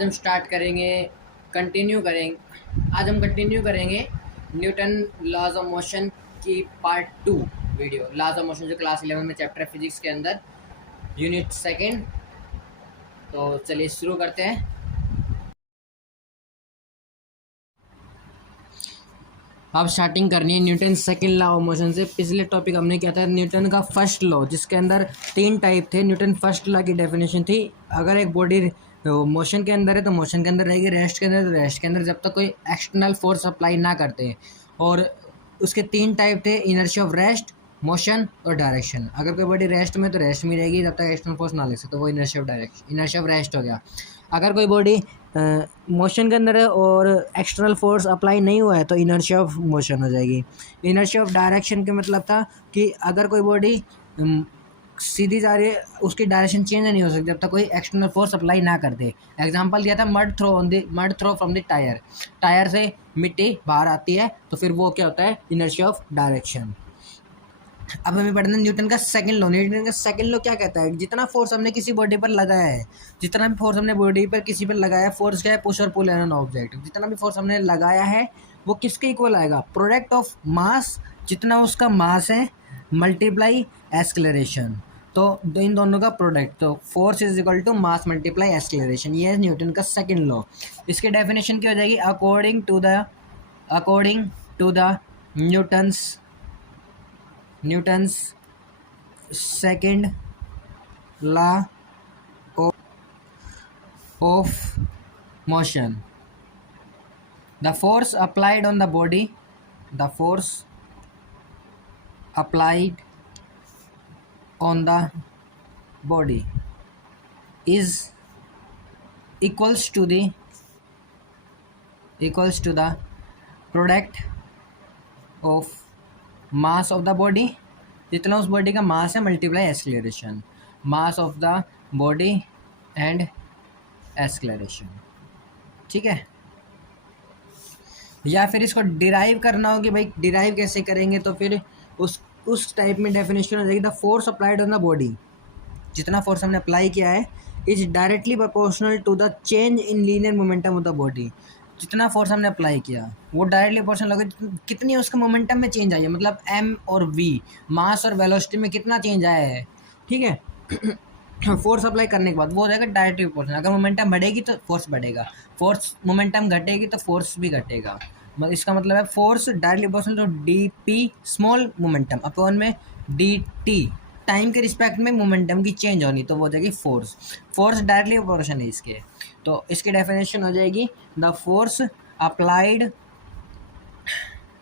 आज हम स्टार्ट करेंगे आज हम कंटिन्यू करेंगे न्यूटन लॉज ऑफ मोशन की part 2 video. Laws of motion जो क्लास 11 में चैप्टर फिजिक्स के अंदर यूनिट सेकंड। तो चलिए शुरू करते हैं। अब स्टार्टिंग करनी है Newton second law of motion से। पिछले टॉपिक हमने किया था न्यूटन का फर्स्ट लॉ, जिसके अंदर 3 टाइप थे। न्यूटन फर्स्ट लॉ की डेफिनेशन थी, अगर एक बॉडी मोशन के अंदर है तो मोशन के अंदर रहेगी, रेस्ट के अंदर तो रेस्ट के अंदर, जब तक कोई एक्सटर्नल फोर्स अप्लाई ना करते हैं। और उसके 3 टाइप थे, इनर्शिया ऑफ रेस्ट, मोशन और डायरेक्शन। अगर कोई बॉडी रेस्ट में तो रेस्ट में रहेगी जब तक एक्सटर्नल फोर्स ना लग सके, तो वो inertia of direction, inertia of rest हो गया। अगर कोई बॉडी मोशन के अंदर है और एक्सटर्नल फोर्स अप्लाई नहीं हुआ है तो इनर्शिया ऑफ मोशन हो जाएगी। इनर्शिया ऑफ डायरेक्शन का मतलब था कि अगर कोई बॉडी सीधी जा रही है, उसकी डायरेक्शन चेंज नहीं हो सकती जब तक कोई एक्सटर्नल फोर्स अप्लाई ना कर दे। एग्जांपल दिया था mud throw from the tyre से मिट्टी बाहर आती है तो फिर वो क्या होता है, इनर्शिया ऑफ डायरेक्शन। अब हमें पढ़ना है न्यूटन का सेकंड लॉ। न्यूटन का सेकंड लॉ क्या कहता है, जितना फोर्स हमने किसी बॉडी पर लगाया है, जितना भी फोर्स हमने बॉडी पर किसी पर लगाया है, फोर्स क्या है, पुश और पुल एन ऑब्जेक्ट, जितना भी फोर्स हमने लगाया है वो किसके इक्वल आएगा, प्रोडक्ट ऑफ मास, जितना उसका मास है मल्टीप्लाई एक्सेलरेशन। तो इन दोनों का प्रोडक्ट, तो force is equal to mass multiply acceleration. ये है न्यूटन का सेकंड लॉ। इसकी डेफिनेशन क्या हो जाएगी, according to the Newton's second law of motion, the force applied on the body is equals to the product of mass of the body, जितना उस body का मास है multiply acceleration, mass of the body and acceleration. ठीक है, या फिर इसको derive करना हो कि भाई डिराइव कैसे करेंगे, तो फिर उस टाइप में डेफिनेशन हो जाएगी, the force applied on the body, जितना फोर्स हमने अप्लाई किया है is directly proportional to the change in linear momentum of the body. जितना फोर्स हमने अप्लाई किया वो डायरेक्टली प्रोपोर्शनल होगा कितनी उसके मोमेंटम में चेंज आई है, मतलब एम और वी, मास और वेलोसिटी में कितना चेंज आया है। ठीक है, फोर्स अप्लाई करने के बाद वो हो जाएगा डायरेक्टली प्रोपोर्शनल। अगर मोमेंटम बढ़ेगी तो फोर्स बढ़ेगा, फोर्स मोमेंटम घटेगी तो फोर्स भी घटेगा। इसका मतलब है force directly proportional to d p small momentum upon में डी टी, टाइम के रिस्पेक्ट में मोमेंटम की चेंज होनी, तो वो हो जाएगी फोर्स। फोर्स डायरेक्टली प्रोपोर्शनल है इसके, तो इसकी डेफिनेशन हो जाएगी द फोर्स अप्लाइड।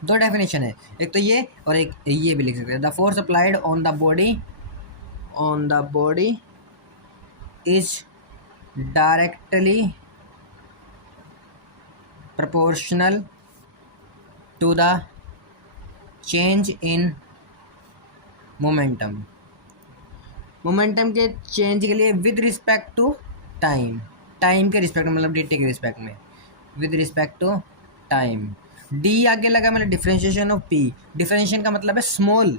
दो डेफिनेशन है, एक तो ये और एक ये भी लिख सकते हैं, the force applied on the body is directly proportional to the change in momentum. Momentum के चेंज के लिए विद रिस्पेक्ट टू टाइम के रिस्पेक्ट में, मतलब डी टी के रिस्पेक्ट में, with respect to time. D आगे लगा मतलब डिफरेंशिएशन ऑफ पी, डिफरेंशिएशन का मतलब है स्मॉल,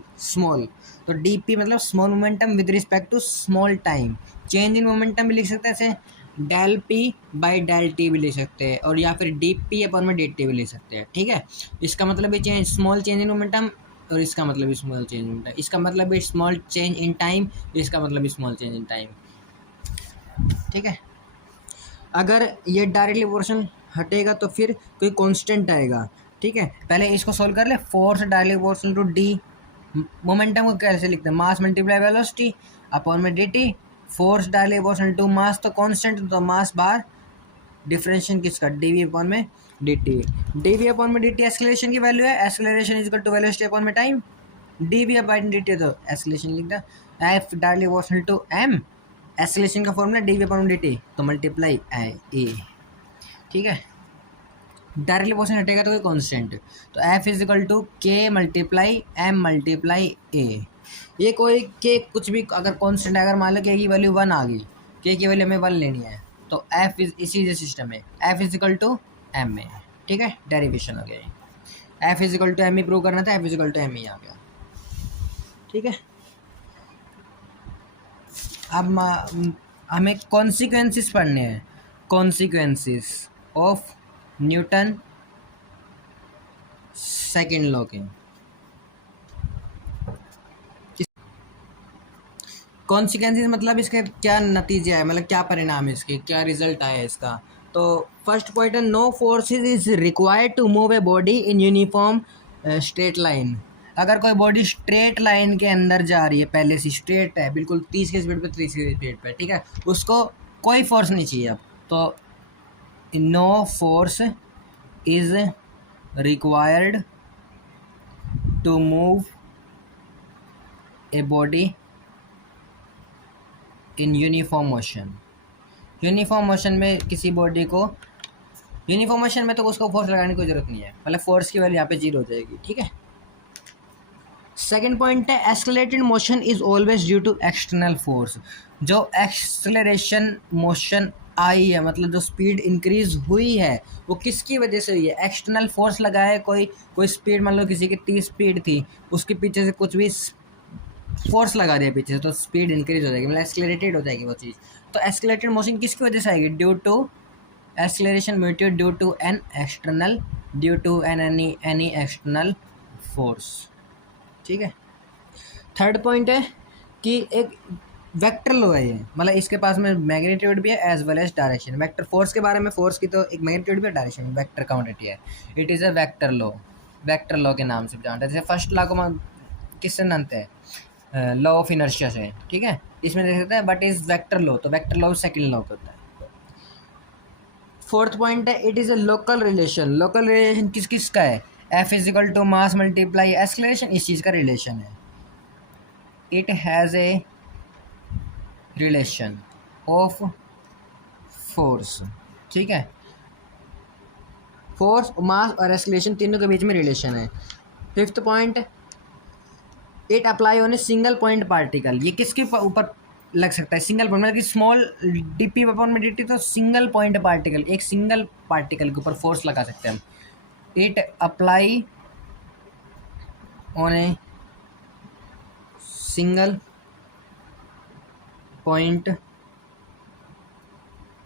तो डी पी मतलब small momentum with respect to small time. Change in momentum भी लिख सकते हैं ऐसे, del p by del t भी लिख सकते हैं, और या फिर डी पी अपॉन में डी टी भी लिख सकते हैं। ठीक है, इसका मतलब है change, small change in momentum, और इसका मतलब भी स्मॉल चेंज इन टाइम, इसका मतलब भी स्मॉल चेंज इन टाइम, इसका मतलब भी स्मॉल चेंज इन टाइम। ठीक है, अगर ये डायरेक्टली प्रोपोर्शनल हटेगा तो फिर कोई कांस्टेंट आएगा। ठीक है, पहले इसको सॉल्व कर ले। Force directly proportional to D, momentum को कैसे लिखते हैं, मास मल्टीप्लाई वेलोसिटी अपॉन में D T. Force directly proportional to mass, तो कांस्टेंट तो मास बार डिफरेंशिएशन किसका, डी वी अपॉन में D T. D we upon में डी टी एक्सेलरेशन की वैल्यू है, acceleration is equal to velocity upon में time. D we upon D T तो एक्सेलरेशन लिख दा, F directly proportional to M, acceleration का formula d we upon D T, तो multiply A. ठीक है, डायरेक्टली प्रोपोर्शनल हटेगा तो कोई कांस्टेंट, तो F is equal to K multiply M multiply A. ये कोई के कुछ भी अगर कांस्टेंट, अगर मान लो के की वैल्यू 1 आ गई, के की वैल्यू हमें 1 लेनी है, तो एफ इज इसी जो सिस्टम है, F is equal to M A. ठीक है, डेरिवेशन हो गया, F is equal to M E prove करना था, F is equal to M E आ गया। ठीक है, अब हमें कॉन्सिक्वेंसेस पढ़ने हैं। Consequences of Newton second law के। कॉन्सिक्वेंसेस मतलब इसके क्या नतीजे है, मतलब क्या परिणाम है इसके, क्या रिजल्ट आया इसका। तो फर्स्ट पॉइंट है, no forces is required to move a body in uniform straight line. अगर कोई बॉडी स्ट्रेट लाइन के अंदर जा रही है, पहले से स्ट्रेट है बिल्कुल 30 की स्पीड पे, 30 की स्पीड पे, ठीक है, उसको कोई फोर्स नहीं चाहिए अब। तो no force is required to move a body in uniform motion. Uniform motion में किसी बॉडी को, यूनिफॉर्म मोशन में तो उसको फोर्स लगाने की जरूरत नहीं है, मतलब फोर्स की वैल्यू यहाँ पे 0 हो जाएगी, ठीक है। सेकेंड पॉइंट है, accelerated motion is always due to external force. जो एक्सेलरेशन मोशन आई है, मतलब जो स्पीड इंक्रीज हुई है, वो किसकी वजह से हुई है, एक्सटर्नल फोर्स लगा है। कोई स्पीड, मान लो किसी की 30 स्पीड थी, उसके पीछे से कुछ भी फोर्स लगा दिया पीछे से, तो स्पीड इंक्रीज हो जाएगी, मतलब एक्सेलरेटेड हो जाएगी वो चीज़। तो एक्सेलरेटेड मोशन किसकी वजह से आएगी, due to acceleration method due to an external, due to an any external force, ठीक है। थर्ड पॉइंट है कि एक वेक्टर लो है ये, मतलब इसके पास में मैग्नीट्यूड भी है as well as direction. Vector force के बारे में, फोर्स की तो एक मैग्नीट्यूड भी है, डायरेक्शन वेक्टर क्वांटिटी है। It is a vector law, vector law के नाम से जानते हैं। जैसे फर्स्ट लॉ को किससे जानते हैं, लॉ ऑफ इनर्शिया से, ठीक है। इसमें देख सकते हैं बट इज वेक्टर लॉ, तो वेक्टर लॉ सेकंड लॉ होता है। फोर्थ पॉइंट है, it is a local relation. Local relation किस किस का है, F is equal to mass multiply acceleration, इस चीज़ का रिलेशन है। It has a relation of force, ठीक है। फोर्स, मास और एक्सेलरेशन तीनों के बीच में रिलेशन है। Fifth point, it apply on a single point particle. ये किसके ऊपर लग सकता है, सिंगल पॉइंट, मतलब कि स्मॉल डीपी अपॉन में dt, तो सिंगल पॉइंट पार्टिकल, एक सिंगल पार्टिकल के ऊपर फोर्स लगा सकते हैं हम। It apply on a single point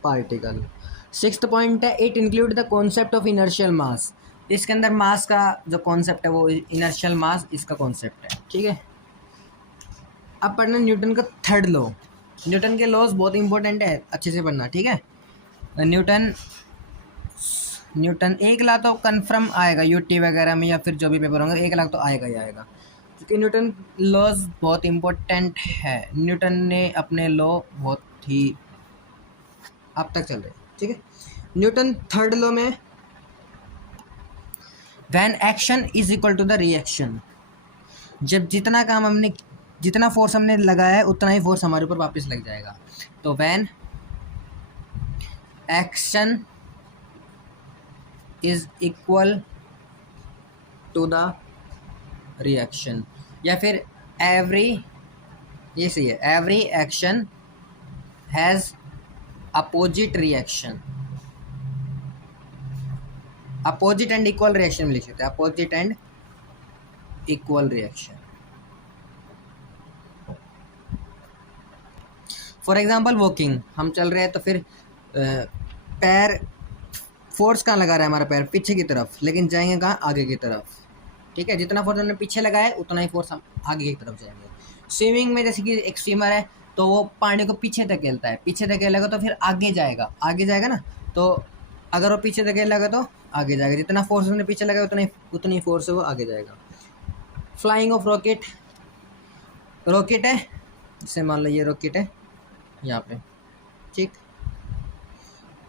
particle. Sixth point है, it include the concept of inertial mass. इसके अंदर मास का जो कॉन्सेप्ट है वो इनर्शियल मास इसका कॉन्सेप्ट है, ठीक है। अब पढ़ना न्यूटन का थर्ड लॉ। न्यूटन के लॉज बहुत इंपॉर्टेंट है, अच्छे से पढ़ना, ठीक है। न्यूटन 1 लाख तो कन्फर्म आएगा यूटी वगैरह में, या फिर जो भी पेपर होंगे 1 लाख तो आएगा ही आएगा, क्योंकि न्यूटन लॉज बहुत इंपॉर्टेंट है। न्यूटन ने अपने लॉ बहुत ही अब तक चल रहे, ठीक है। न्यूटन थर्ड लॉ में, when action is equal to the reaction, जब जितना फोर्स हमने लगाया है उतना ही फोर्स हमारे ऊपर वापस लग जाएगा। तो when action is equal to the reaction, या फिर ये सही है, every action has opposite reaction. Opposite and equal reaction में लिख सकते हैं, opposite and equal reaction. For example walking, हम चल रहे हैं तो फिर पैर, फोर्स कहाँ लगा रहा है हमारा पैर, पीछे की तरफ, लेकिन जाएंगे कहाँ, आगे की तरफ, ठीक है। जितना फोर्स हमने पीछे लगाया है उतना ही फोर्स हम आगे की तरफ जाएंगे। स्विमिंग में जैसे कि एक स्विमर है तो वो पानी को पीछे धकेलता है, पीछे धकेलेगा तो फिर आगे जाएगा ना, तो अगर वो पीछे धकेलेगा तो आगे जाएगा, जितना फोर्स उसने पीछे लगाया उतनी फोर्स है वो आगे जाएगा। फ्लाइंग ऑफ रॉकेट है, जैसे मान लो ये रॉकेट है यहाँ पे, ठीक,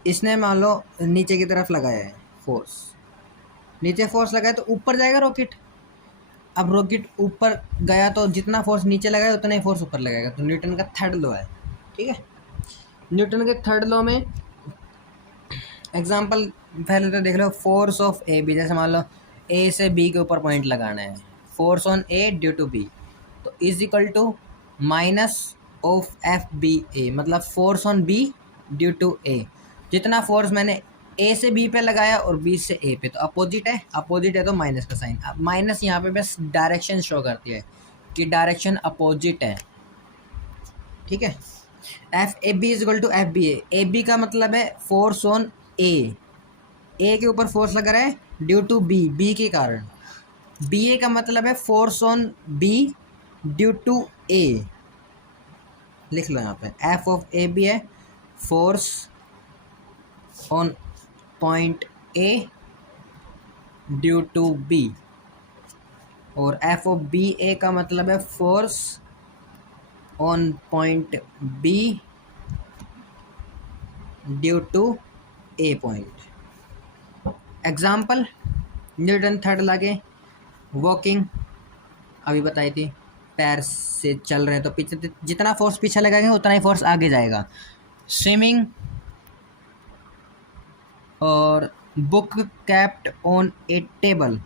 इसने मान लो नीचे की तरफ लगाया है फोर्स, नीचे फोर्स लगाया तो ऊपर जाएगा रॉकेट। अब रॉकेट ऊपर गया तो जितना फोर्स नीचे लगाया उतना ही फोर्स ऊपर लगाएगा, तो न्यूटन का थर्ड लॉ है, ठीक है। न्यूटन के थर्ड लॉ में एग्जांपल पहले तो देख लो, फोर्स ऑफ ए बी, जैसे मान लो ए से बी के ऊपर पॉइंट लगाना है, force on A due to B, तो is equal to minus of F B A, मतलब force on B due to A. जितना फोर्स मैंने ए से बी पे लगाया और बी से ए पे, तो अपोजिट है तो माइनस का साइन। अब माइनस यहाँ पे बस डायरेक्शन शो करती है कि डायरेक्शन अपोजिट है, ठीक है। F A B is equal to F B A B का मतलब है फोर्स ऑन ए के ऊपर फोर्स लगा रहा है ड्यू टू बी के कारण। बी ए का मतलब है force on B due to A. लिख लो यहाँ पे एफ ऑफ ए बी है force on point A due to B, और एफ ऑफ बी ए का मतलब है force on point B due to A point. Example Newton third लगे वॉकिंग, अभी बताई थी, पैर से चल रहे हैं तो पीछे जितना फोर्स पीछे लगाएंगे उतना ही फोर्स आगे जाएगा। स्विमिंग और book kept on A table,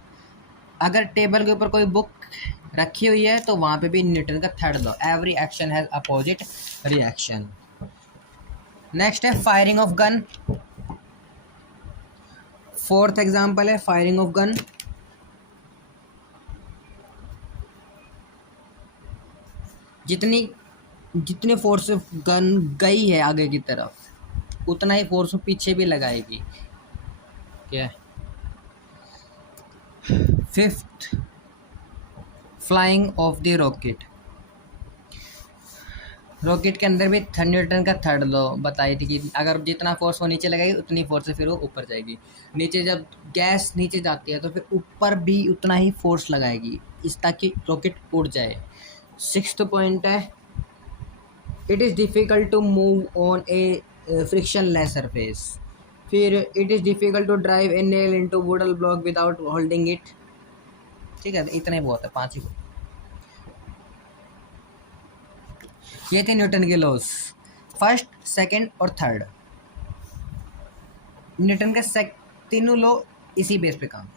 अगर टेबल के ऊपर कोई बुक रखी हुई है तो वहाँ पे भी न्यूटन का third law, every action has opposite reaction. Next है firing of gun, fourth example है फायरिंग ऑफ गन। जितनी फोर्स गन गई है आगे की तरफ उतना ही फोर्स पीछे भी लगाएगी। क्या fifth flying of the rocket, rocket के अंदर भी न्यूटन का थर्ड लॉ बताई थी कि अगर जितना फोर्स वो नीचे लगाएगी उतनी फोर्स से फिर वो ऊपर जाएगी। नीचे जब गैस नीचे जाती है तो फिर ऊपर भी उतना ही फोर्स लगाएगी इस ताकि रॉकेट उड़ जाए। सिक्स्थ पॉइंट है it is difficult to move on a frictionless surface, फिर it is difficult to drive a nail into wooden block without holding it. ठीक है, इतना ही बहुत है, 5 ही। ये थे न्यूटन के लॉज, फर्स्ट सेकंड और थर्ड। न्यूटन के तीनों लॉ इसी बेस पे काम।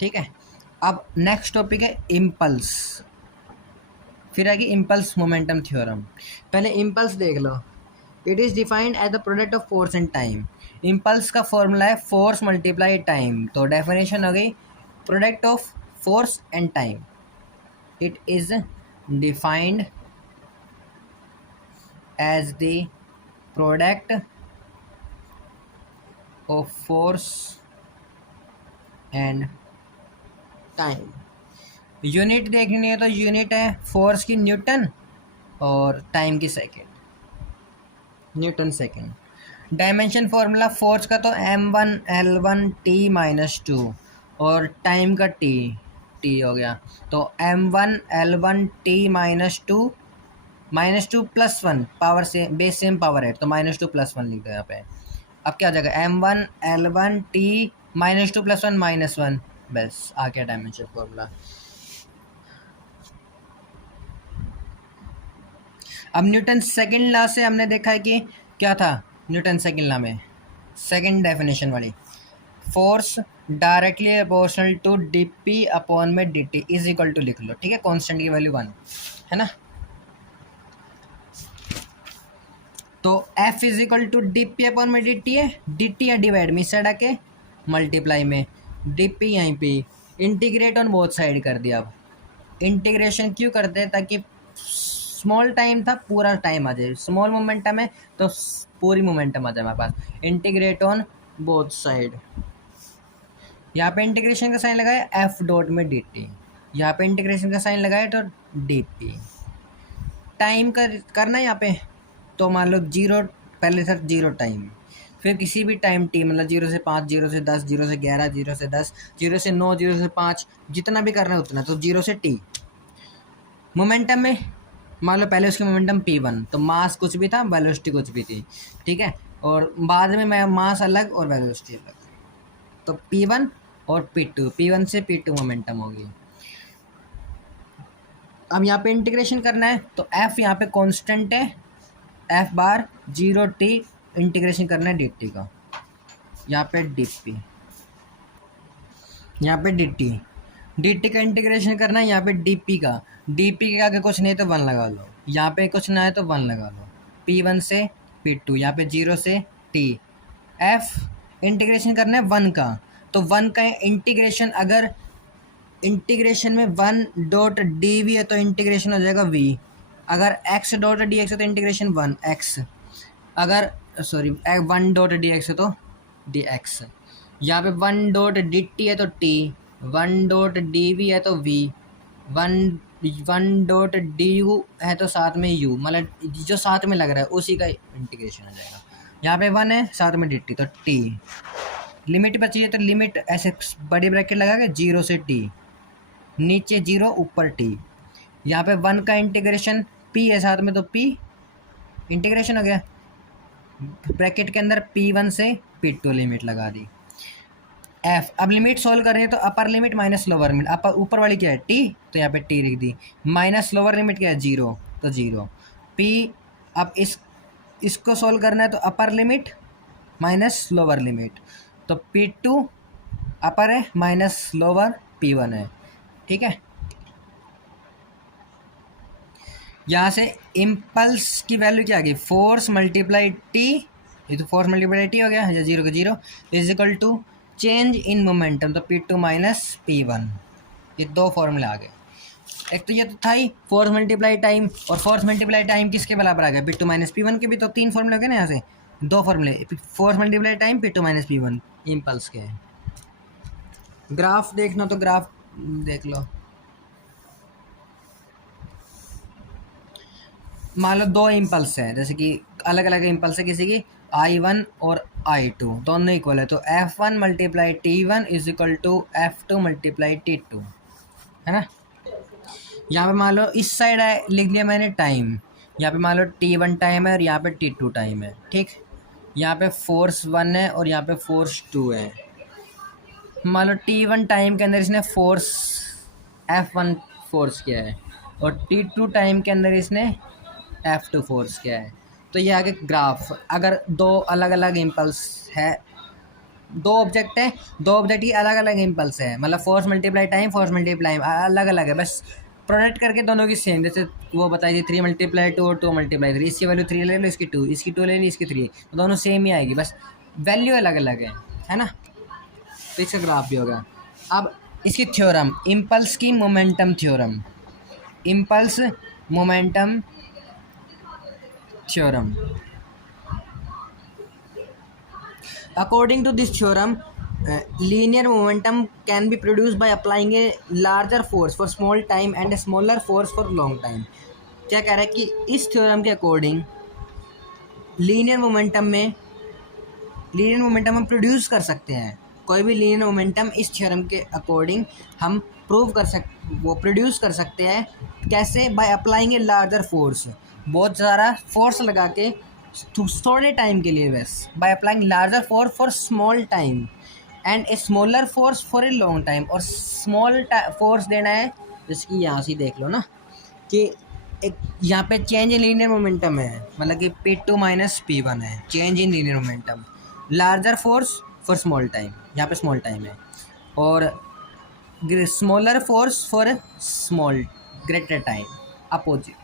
ठीक है, अब नेक्स्ट टॉपिक है इम्पल्स, फिर आगे इम्पल्स मोमेंटम थ्योरम। पहले इम्पल्स देख लो, it is defined as the product of force and time. Impulse का फॉर्मूला है फोर्स मल्टीप्लाई टाइम, तो डेफिनेशन हो गई product of force and time. It is defined as the product of force and time। Unit देखनी है तो unit है force की न्यूटन और टाइम की second, Newton second. Dimension formula force का तो m1l1t-2 और टाइम का t हो गया, तो m1l1t-2 -2 + 1 पावर से बेस सेम पावर है तो -2 + 1 लिख दो यहाँ पे। अब क्या हो जाएगा m1l1t -2 + 1 -1, बस आ गया डायमेंशन फॉर्मूला। अब न्यूटन सेकंड लॉ से हमने देखा है कि क्या था न्यूटन सेकंड लॉ में, सेकंड डेफिनेशन वाली, force directly proportional to dp/dt is equal to लिख लो। ठीक है, कांस्टेंट की वैल्यू 1 है ना, तो F is equal to dp/dt है, dt या डिवाइड में इस के मल्टीप्लाई में dp यहीं पे इंटीग्रेट ऑन बोथ साइड कर दिया। अब इंटीग्रेशन क्यों करते हैं, ताकि स्मॉल टाइम था पूरा टाइम आ जाए, स्मॉल मोमेंटम है तो पूरी मोमेंटम आ जाए हमारे पास। इंटीग्रेट ऑन बोथ साइड, यहाँ पे इंटीग्रेशन का साइन लगाए एफ डॉट में dt, यहाँ पे इंटीग्रेशन का साइन लगाए तो dp। टाइम करना है यहाँ पे, तो मान लो 0 पहले सर 0 टाइम, फिर किसी भी टाइम t मतलब 0 से 5, 0 से 10, 0 से 11, 0 से 10, 0 से 9, 0 से 5, जितना भी करना है उतना, तो 0 से t। मोमेंटम में मान लो पहले उसकी मोमेंटम p1, तो मास कुछ भी था वेलोसिटी कुछ भी थी। ठीक है, और बाद में मास अलग और वेलोसिटी अलग, तो p1 और p2, p1 से p2 मोमेंटम होगी। अब यहाँ पे इंटीग्रेशन करना है तो f यहाँ पे कांस्टेंट है, f बार 0t इंटीग्रेशन करना है dt का, यहाँ पे dp, यहाँ पे dt का इंटीग्रेशन करना है, यहाँ पे dp का, dp के आगे कुछ नहीं तो 1 लगा लो, यहाँ पे कुछ ना है तो 1 लगा लो, p1 से p2, यहाँ पे 0 से t। f इंटीग्रेशन करना है 1 का, तो 1 का इंटीग्रेशन, अगर इंटीग्रेशन में 1 डॉट डी वी है तो इंटीग्रेशन हो जाएगा v, अगर एक्स डॉट डी एक्स है तो इंटीग्रेशन वन एक्स, अगर sorry one dot D x है तो डी एक्स, यहाँ पे वन डॉट डी टी है तो T, one dot d v है तो v, one one dot d u है तो साथ में यू, मतलब जो साथ में लग रहा है उसी का इंटीग्रेशन हो जाएगा। यहाँ पे वन है साथ में डी टी तो टी, लिमिट बची है तो लिमिट ऐसे बड़ी ब्रैकेट लगा के जीरो से टी, नीचे जीरो ऊपर टी, यहाँ पे वन का इंटीग्रेशन पी है साथ में तो पी इंटीग्रेशन हो गया, ब्रैकेट के अंदर P1 से P2 लिमिट लगा दी। F अब लिमिट सोल्व कर रहे हैं तो upper limit minus lower limit, upper ऊपर वाली क्या है T, तो यहाँ पे T लिख दी, माइनस लोअर लिमिट क्या है जीरो तो जीरो P। अब इसको सोल्व करना है तो upper limit minus lower limit, तो P2 अपर है माइनस लोअर P1 है, ठीक है। यहाँ से इम्पल्स की वैल्यू क्या आ गई, फोर्स मल्टीप्लाई टी, ये तो फोर्स मल्टीप्लाई टी हो गया, या जीरो का zero, is equal to change in momentum तो P2 माइनस P1, ये दो फॉर्मूले आ गए। एक तो ये तो था ही फोर्स मल्टीप्लाई टाइम, और फोर्स मल्टीप्लाई टाइम किसके बराबर आ गया, P2 माइनस P1 के भी तो तीन फॉर्मूले हो गए ना, यहाँ से दो फॉर्मूले, force multiply time P2 minus P1 impulse के। ग्राफ देखना तो ग्राफ देख लो, मान लो दो इम्पल्स हैं, जैसे कि अलग अलग इम्पल्स है किसी की I1 और I2 दोनों इक्वल है, तो F1 multiply T1 is equal to F2 multiply T2, है ना। यहाँ पे मान लो इस साइड है लिख लिया मैंने टाइम, यहाँ पे मान लो T1 टाइम है और यहाँ पे T2 टाइम है, ठीक। यहाँ पे फोर्स 1 है और यहाँ पे फोर्स 2 है। मान लो T1 टाइम के अंदर इसने फोर्स F1 फोर्स किया है और T2 टाइम के अंदर इसने F2 फोर्स क्या है, तो ये आगे ग्राफ। अगर दो अलग अलग इम्पल्स है, दो ऑब्जेक्ट है, दो ऑब्जेक्ट की अलग अलग इम्पल्स है, मतलब force multiply time force multiply अलग अलग है, बस प्रोडक्ट करके दोनों की सेम, जैसे वो बताई थी 3 मल्टीप्लाई 2 और 2 मल्टीप्लाई 3, इसकी वैल्यू 3 ले लो, इसकी 2, इसकी 2 ले ली, इसकी 3, तो दोनों सेम ही आएगी, बस वैल्यू अलग अलग है ना। तो इसका ग्राफ भी होगा। अब इसकी थ्योरम, इम्पल्स की momentum theorem, impulse momentum theorem. According to this theorem, linear momentum can be produced by applying a larger force for small time and a smaller force for long time. क्या कह रहा है कि इस theorem के according linear momentum हम produce कर सकते हैं, कोई भी लीनियर मोमेंटम इस थ्योरम के अकॉर्डिंग हम प्रोड्यूस कर सकते हैं। कैसे, by applying a larger force, बहुत ज़्यादा फोर्स लगा के थोड़े टाइम के लिए, बस by applying larger force for small time and a smaller force for a long time. और स्मॉल फोर्स देना है, जैसे कि यहाँ से देख लो ना कि एक यहाँ पे चेंज इन लीनियर मोमेंटम है, मतलब कि P2 माइनस P1 है, change in linear momentum, larger force for small time, यहाँ पे स्मॉल टाइम है, और smaller force for small greater time, opposite.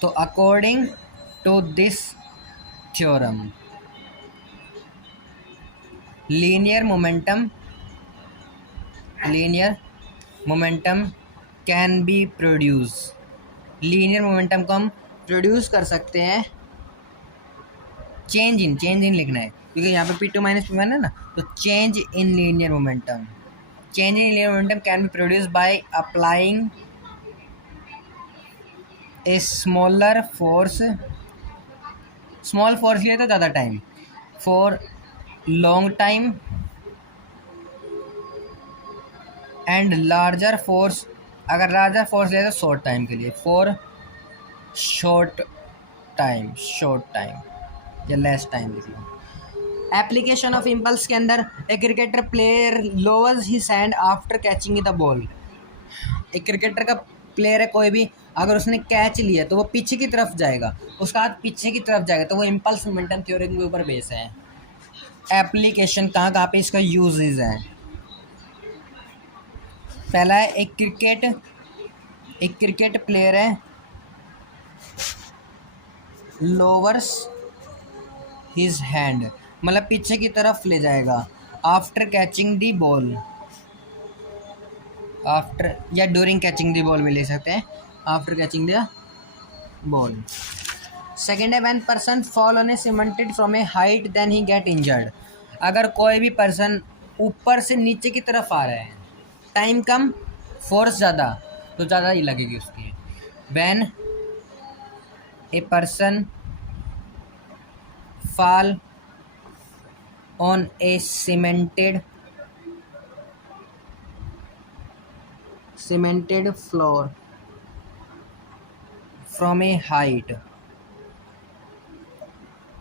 तो according to this theorem linear momentum can be produce, linear momentum को हम produce कर सकते हैं। चेंज इन लिखना है क्योंकि यहाँ पे P2 माइनस P1 है ना, तो change in linear momentum can be produce by applying A small force लिए तो ज़्यादा time, for long time and larger force, अगर लार्जर फोर्स ले तो शॉर्ट टाइम के लिए, फॉर शॉर्ट टाइम या लेस टाइम लिख लो। एप्लीकेशन ऑफ इम्पल्स के अंदर एक cricketer player lowers his hand after catching the ball, एक क्रिकेटर का प्लेयर है कोई भी, अगर उसने कैच लिया तो वो पीछे की तरफ जाएगा, उसका हाथ पीछे की तरफ जाएगा, तो वो इम्पल्स मोमेंटम थ्योरी के ऊपर बेस है। एप्लीकेशन कहाँ पे इसका यूजेस है, पहला है एक क्रिकेट प्लेयर है लोअर्स हिज हैंड, मतलब पीछे की तरफ ले जाएगा, after catching the ball, after या ड्यूरिंग कैचिंग दी बॉल भी ले सकते हैं, after catching the ball. Second है when person fall on a cemented from a height then he get injured. अगर कोई भी पर्सन ऊपर से नीचे की तरफ आ रहा है, टाइम कम फोर्स ज़्यादा, तो ज़्यादा ही लगेगी उसकी। When a person fall on a cemented floor from a height,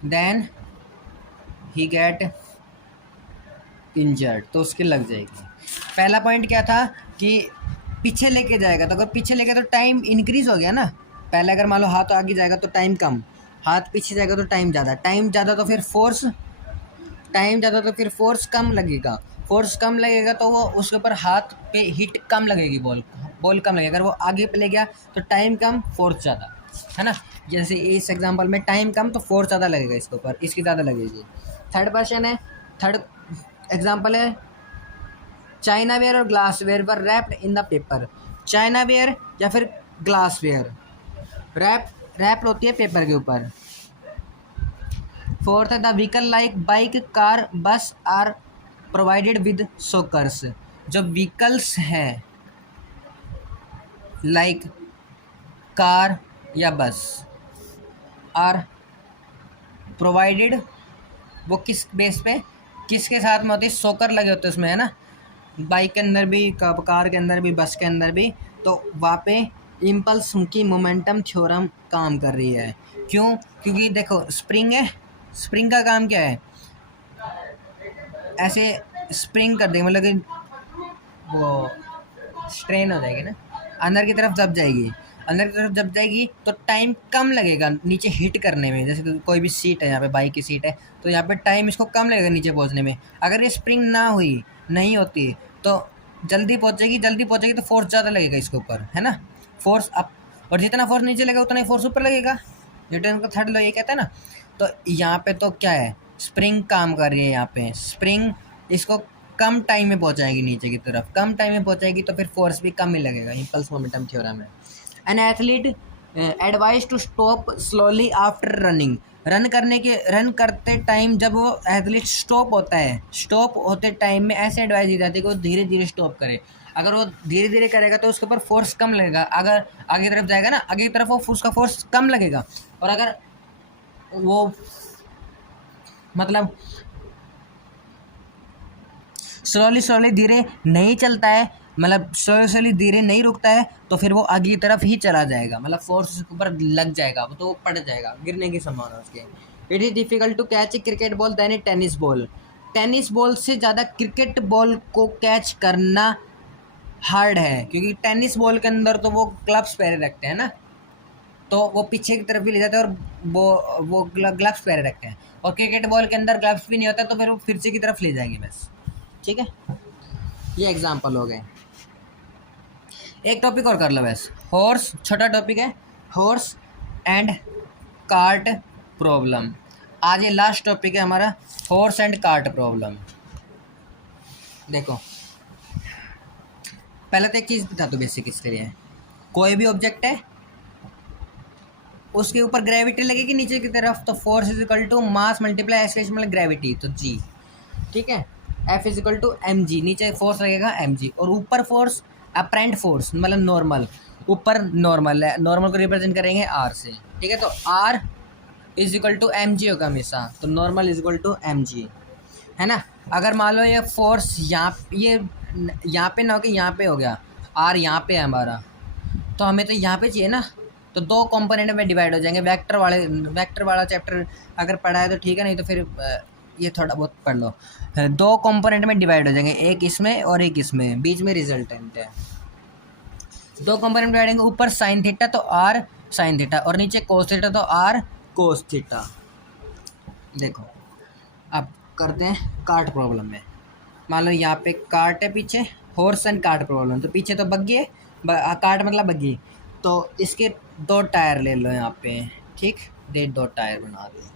then he get injured, तो उसकी लग जाएगी। पहला पॉइंट क्या था कि पीछे लेके जाएगा, तो अगर पीछे लेके तो टाइम इंक्रीज हो गया ना। पहले अगर मान लो हाथ आगे जाएगा तो टाइम कम, हाथ पीछे जाएगा तो टाइम ज़्यादा, टाइम ज़्यादा तो फिर फोर्स कम लगेगा, फोर्स कम लगेगा तो वो उसके ऊपर हाथ पे हिट कम लगेगी, बॉल कम लगेगा। अगर वो आगे पे ले गया तो टाइम कम फोर्स ज़्यादा, है ना। जैसे इस एग्जांपल में टाइम कम तो फोर्स ज़्यादा लगेगा इसके ऊपर, इसकी ज़्यादा लगेगी। थर्ड एग्जांपल है चाइना वेयर और glass ware were wrapped in the paper. China ware या फिर ग्लास वेयर रैप होती है पेपर के ऊपर। फोर्थ है the vehicle like bike car bus are provided with shockers. जो व्हीकल्स हैं लाइक कार या बस आर प्रोवाइडेड, वो किस बेस पे, किसके साथ में होती है, सोकर लगे होते हैं उसमें, है ना। बाइक के अंदर भी, कार के अंदर भी, बस के अंदर भी। तो वहाँ पे इम्पल्स की मोमेंटम थ्योरम काम कर रही है। क्यों? क्योंकि देखो स्प्रिंग है, स्प्रिंग का काम क्या है, ऐसे स्प्रिंग कर देगी, मतलब कि वो स्ट्रेन हो जाएगी ना, अंदर की तरफ दब जाएगी, अंदर की तरफ जब जाएगी तो टाइम कम लगेगा नीचे हिट करने में। जैसे कोई भी सीट है, यहाँ पे बाइक की सीट है, तो यहाँ पे टाइम इसको कम लगेगा नीचे पहुँचने में। अगर ये स्प्रिंग नहीं होती तो जल्दी पहुँचेगी तो फोर्स ज़्यादा लगेगा इसके ऊपर, है ना। फोर्स अप, और जितना फोर्स नीचे लगेगा उतना ही फोर्स ऊपर लगेगा। न्यूटन का थर्ड लॉ ये कहता है ना। तो यहाँ पे तो क्या है, स्प्रिंग काम कर रही है, यहाँ पे स्प्रिंग इसको कम टाइम में पहुँचाएगी नीचे की तरफ, कम टाइम में पहुँचाएगी तो फिर फोर्स भी कम ही लगेगा। इम्पल्स मोमेंटम थ्योरम है। An athlete advise to stop slowly after running. Run करते टाइम जब वो एथलीट स्टॉप होते टाइम में ऐसे एडवाइस दी जाती है कि वो धीरे धीरे स्टॉप करे। अगर वो धीरे धीरे करेगा तो उसके ऊपर फोर्स कम लगेगा, अगर आगे की तरफ जाएगा ना, आगे की तरफ वो उसका फोर्स कम लगेगा। और अगर वो मतलब स्लोली धीरे नहीं चलता है, मतलब स्लोली धीरे नहीं रुकता है, तो फिर वो आगे की तरफ ही चला जाएगा, मतलब फोर्स उसके ऊपर लग जाएगा, तो वो पड़ जाएगा, गिरने की संभावना उसके। It is difficult to catch a cricket ball than a tennis ball. Tennis ball से ज़्यादा क्रिकेट बॉल को कैच करना हार्ड है, क्योंकि टेनिस बॉल के अंदर तो वो ग्लव्स पहने रखते हैं ना, तो वो पीछे की तरफ भी ले जाते हैं और वो ग्लव्स पहने रखते हैं। और क्रिकेट बॉल के अंदर ग्लव्स भी नहीं होता, तो फिर वो फिर से की तरफ ले जाएंगे बस। ठीक है, ये एग्जाम्पल हो गए। एक टॉपिक और कर लो बस, हॉर्स, छोटा टॉपिक है, हॉर्स एंड कार्ट प्रॉब्लम। आज ये लास्ट टॉपिक है हमारा, हॉर्स एंड कार्ट प्रॉब्लम। देखो पहले तो एक चीज़ बता दो बेसिक इसके लिए, कोई भी ऑब्जेक्ट है उसके ऊपर ग्रेविटी लगेगी नीचे की तरफ, तो force is equal to mass multiply acceleration मतलब ग्रेविटी, तो जी। ठीक है, F is equal to M G, नीचे फोर्स लगेगा एम जी, और ऊपर फोर्स अपरेंट फोर्स मतलब नॉर्मल, ऊपर नॉर्मल है, नॉर्मल को रिप्रेजेंट करेंगे आर से। ठीक है, तो R is equal to M G होगा हमेशा, तो normal is equal to M G, है ना। अगर मान लो ये फोर्स यहाँ पे ना हो, कि यहाँ पे हो गया, आर यहाँ पे है हमारा, तो हमें तो यहाँ पे चाहिए ना, तो दो कंपोनेंट में डिवाइड हो जाएंगे। वेक्टर वाला चैप्टर अगर पढ़ा है तो ठीक है, नहीं तो फिर ये थोड़ा बहुत पढ़ लो। दो कंपोनेंट में डिवाइड हो जाएंगे, एक इसमें और एक इसमें, बीच में रिजल्टेंट है। दो कंपोनेंट डिवाइड होंगे, ऊपर साइन थीटा तो आर साइन थीटा, और नीचे कोस थीटा तो आर कोस थीटा। देखो अब करते हैं कार्ट प्रॉब्लम में। मान लो यहाँ पे कार्ट है, पीछे हॉर्स एंड कार्ट प्रॉब्लम, तो पीछे तो बग्गी है, कार्ट मतलब बग्गी, तो इसके दो टायर ले लो यहाँ पे। ठीक, दो टायर बना दो।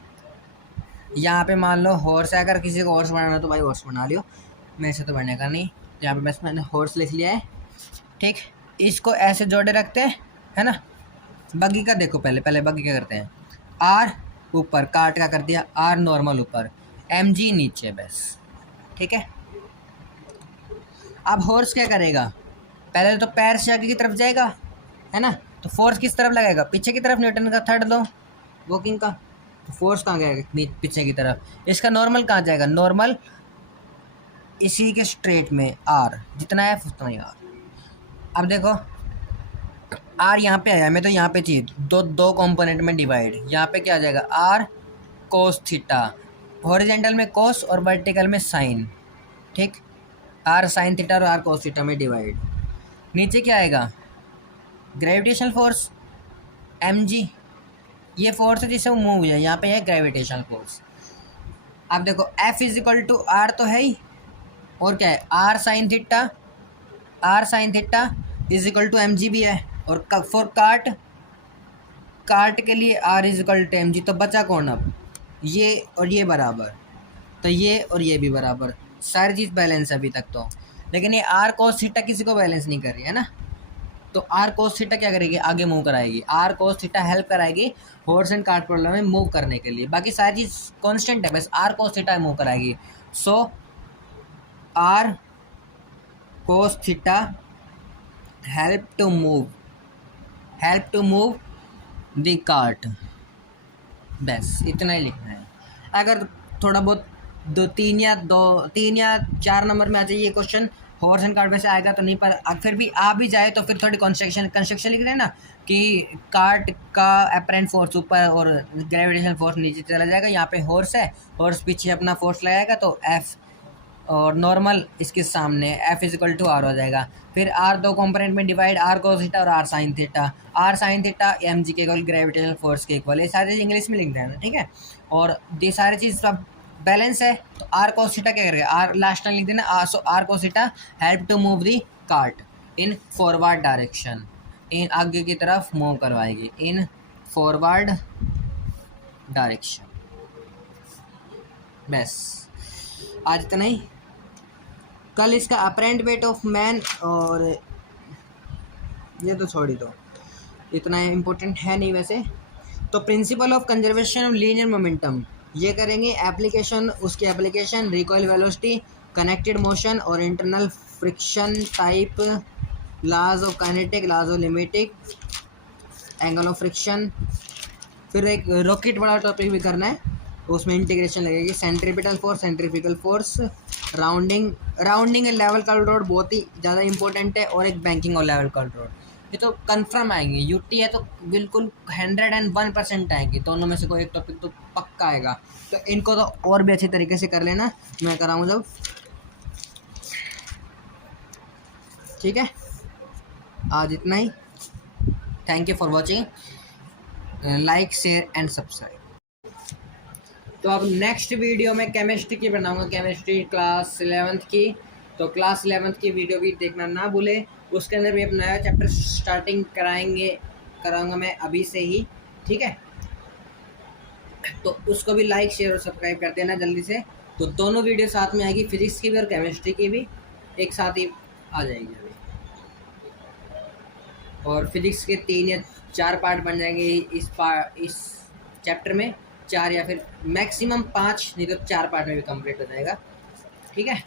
यहाँ पे मान लो हॉर्स है, अगर किसी को हॉर्स बनाना है तो भाई हॉर्स बना लियो, मेरे से तो बनने का नहीं। यहाँ पे मैंने हॉर्स लिख लिया है। ठीक, इसको ऐसे जोड़े रखते हैं, है ना, बग्गी का देखो, पहले बग्गी क्या करते हैं, आर ऊपर, कार्ट का कर दिया आर नॉर्मल ऊपर, एम जी नीचे, बस ठीक है। अब हॉर्स क्या करेगा, पहले तो पैर से आगे की तरफ जाएगा, है ना, तो फोर्स किस तरफ लगाएगा, पीछे की तरफ, न्यूटन का थर्ड लॉ वॉकिंग का, तो फोर्स कहाँ जाएगा, पीछे की तरफ। इसका नॉर्मल कहाँ जाएगा, नॉर्मल इसी के स्ट्रेट में, आर जितना है उतना ही आर। अब देखो आर यहाँ पे आया, मैं तो यहाँ पे चाहिए, दो कंपोनेंट में डिवाइड, यहाँ पे क्या आ जाएगा, आर कोस थीटा, हॉरिजेंटल में कोस और वर्टिकल में साइन, ठीक, आर साइन थीटा और आर कोस थीटा में डिवाइड। नीचे क्या आएगा, ग्रेविटेशनल फोर्स एम जी, ये फोर्स है जिससे वो मूव हो जाए, यहाँ पे है ग्रेविटेशनल फोर्स। अब देखो F is equal to R तो है ही, और क्या है, R sine theta is equal to M G भी है, और फॉर कार्ट के लिए R is equal to M G, तो बचा कौन अब, ये और ये बराबर, तो ये और ये भी बराबर, सारी चीज़ बैलेंस है अभी तक तो। लेकिन ये आर कोस थीटा किसी को बैलेंस नहीं कर रही है ना, तो आर कोस थीटा क्या करेगी, आगे मूव कराएगी, आर कोस थीटा हेल्प कराएगी हॉर्स एंड कार्ट प्रॉब्लम में मूव करने के लिए, बाकी सारी चीज़ कांस्टेंट है, बस आर कोस थीटा मूव कराएगी। So R cos theta help to move the cart, बस इतना ही लिखना है। अगर थोड़ा बहुत तीन या 4 नंबर में आ जाए ये क्वेश्चन, हॉर्स एंड कार्ट वैसे आएगा तो नहीं, पर फिर भी आ भी जाए तो फिर थोड़ी कंस्ट्रक्शन लिख रहे हैं ना, कि कार्ट का अपरेंट फोर्स ऊपर और ग्रेविटेशनल फोर्स नीचे चला जाएगा, यहाँ पे हॉर्स है, हॉर्स पीछे अपना फोर्स लगाएगा तो एफ, और नॉर्मल इसके सामने F is equal to R हो जाएगा। फिर आर दो कंपोनेंट में डिवाइड, आर कोस थीटा और R sine theta M G के इक्वल ग्रेविटेशनल फोर्स के इक्वल, ये सारी चीज़ इंग्लिश में लिख देना, ठीक है। और ये सारी चीज़ सब बैलेंस है, तो आर कोस थीटा क्या करेगा, आर लास्ट में लिख देना, so R cos theta help to move the cart in forward direction, in आगे की तरफ मूव करवाएगी, इन फॉरवर्ड डायरेक्शन। बस आज इतना ही, कल इसका अपरेंट वेट ऑफ मैन, और ये तो छोड़ ही दो, इतना इम्पोर्टेंट है नहीं वैसे। तो principle of conservation of linear momentum ये करेंगे, एप्लीकेशन, उसकी application, recoil velocity, connected motion और internal friction type, laws of kinetic, laws of limiting, angle of friction. फिर एक रॉकेट वाला टॉपिक भी करना है, उसमें इंटीग्रेशन लगेगी, centripetal force, centrifugal force, rounding and level control बहुत ही ज़्यादा इंपॉर्टेंट है, और एक बैंकिंग और लेवल कंट्रोल, ये तो कंफर्म आएंगे, यूटी है तो बिल्कुल 101% आएंगे, दोनों में से कोई एक टॉपिक तो पक्का आएगा, तो इनको तो और भी अच्छे तरीके से कर लेना, मैं कराऊँ जब, ठीक है। आज इतना ही, thank you for watching, like share and subscribe. तो अब नेक्स्ट वीडियो में केमिस्ट्री की बनाऊंगा, केमिस्ट्री क्लास 11th की, तो क्लास 11th की वीडियो भी देखना ना भूले, उसके अंदर भी एक नया चैप्टर स्टार्टिंग कराऊंगा मैं अभी से ही, ठीक है। तो उसको भी लाइक शेयर और सब्सक्राइब कर देना जल्दी से, तो दोनों वीडियो साथ में आएगी, फिजिक्स की भी और केमिस्ट्री की भी एक साथ ही आ जाएगी अभी, और फिजिक्स के 3 या 4 पार्ट बन जाएंगे इस चैप्टर में, 4 या फिर मैक्सिमम 5, नहीं तो 4 पार्ट में भी कंप्लीट हो जाएगा, ठीक है।